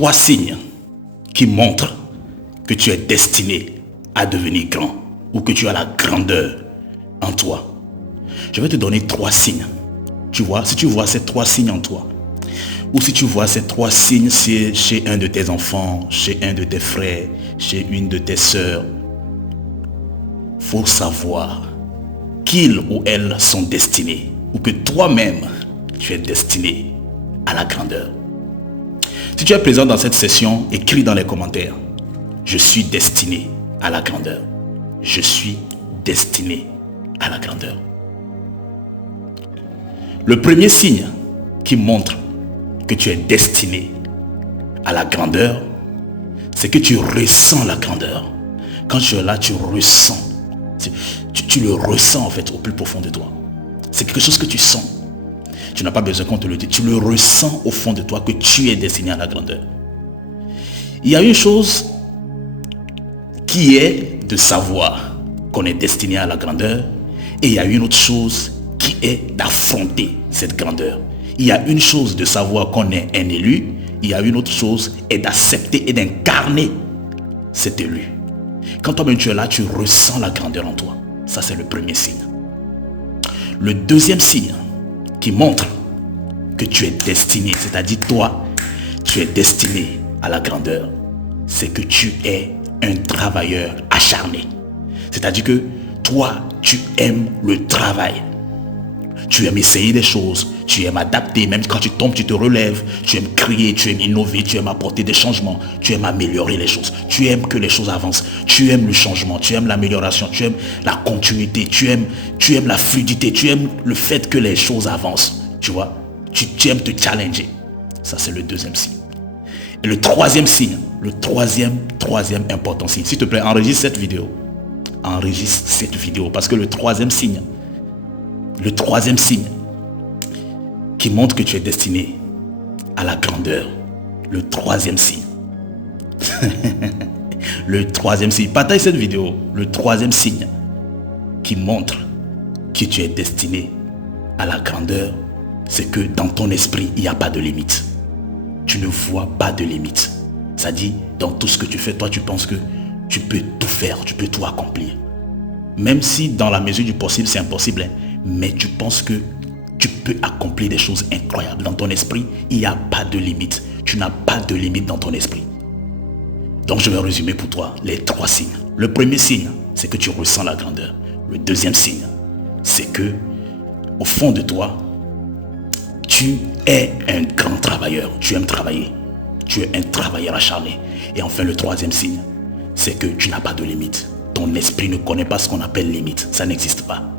3 signes qui montrent que tu es destiné à devenir grand ou que tu as la grandeur en toi. Je vais te donner 3 signes. Tu vois, si tu vois ces 3 signes en toi, ou si tu vois ces 3 signes chez un de tes enfants, chez un de tes frères, chez une de tes sœurs, faut savoir qu'ils ou elles sont destinés, ou que toi-même, tu es destiné à la grandeur. Si tu es présent dans cette session, écris dans les commentaires, je suis destiné à la grandeur. Je suis destiné à la grandeur. Le premier signe qui montre que tu es destiné à la grandeur, c'est que tu ressens la grandeur. Quand tu es là, tu ressens. Tu le ressens en fait au plus profond de toi. C'est quelque chose que tu sens. Tu n'as pas besoin qu'on te le dise. Tu le ressens au fond de toi que tu es destiné à la grandeur. Il y a une chose qui est de savoir qu'on est destiné à la grandeur, et il y a une autre chose qui est d'affronter cette grandeur. Il y a une chose de savoir qu'on est un élu, il y a une autre chose est d'accepter et d'incarner cet élu. Quand toi-même tu es là, tu ressens la grandeur en toi. Ça, c'est le premier signe. Le deuxième signe qui montre que tu es destiné, c'est-à-dire toi, tu es destiné à la grandeur, c'est que tu es un travailleur acharné. C'est-à-dire que toi, tu aimes le travail. Tu aimes essayer des choses, tu aimes adapter, même quand tu tombes, tu te relèves, tu aimes créer, tu aimes innover, tu aimes apporter des changements, tu aimes améliorer les choses, tu aimes que les choses avancent, tu aimes le changement, tu aimes l'amélioration, tu aimes la continuité, tu aimes la fluidité, tu aimes le fait que les choses avancent, tu vois, tu aimes te challenger. Ça, c'est le deuxième signe. Et le troisième signe, le troisième important signe, s'il te plaît, enregistre cette vidéo, parce que le troisième signe qui montre que tu es destiné à la grandeur, le troisième signe, partage cette vidéo, le troisième signe qui montre que tu es destiné à la grandeur, c'est que dans ton esprit, il n'y a pas de limite. Tu ne vois pas de limite. Ça dit, dans tout ce que tu fais, toi, tu penses que tu peux tout faire, tu peux tout accomplir. Même si dans la mesure du possible, c'est impossible, mais tu penses que tu peux accomplir des choses incroyables. Dans ton esprit, il n'y a pas de limite. Tu n'as pas de limite dans ton esprit. Donc je vais résumer pour toi les 3 signes. Le premier signe, c'est que tu ressens la grandeur. Le deuxième signe, c'est que au fond de toi, tu es un grand travailleur. Tu aimes travailler. Tu es un travailleur acharné. Et enfin, le troisième signe, c'est que tu n'as pas de limite. Ton esprit ne connaît pas ce qu'on appelle limite. Ça n'existe pas.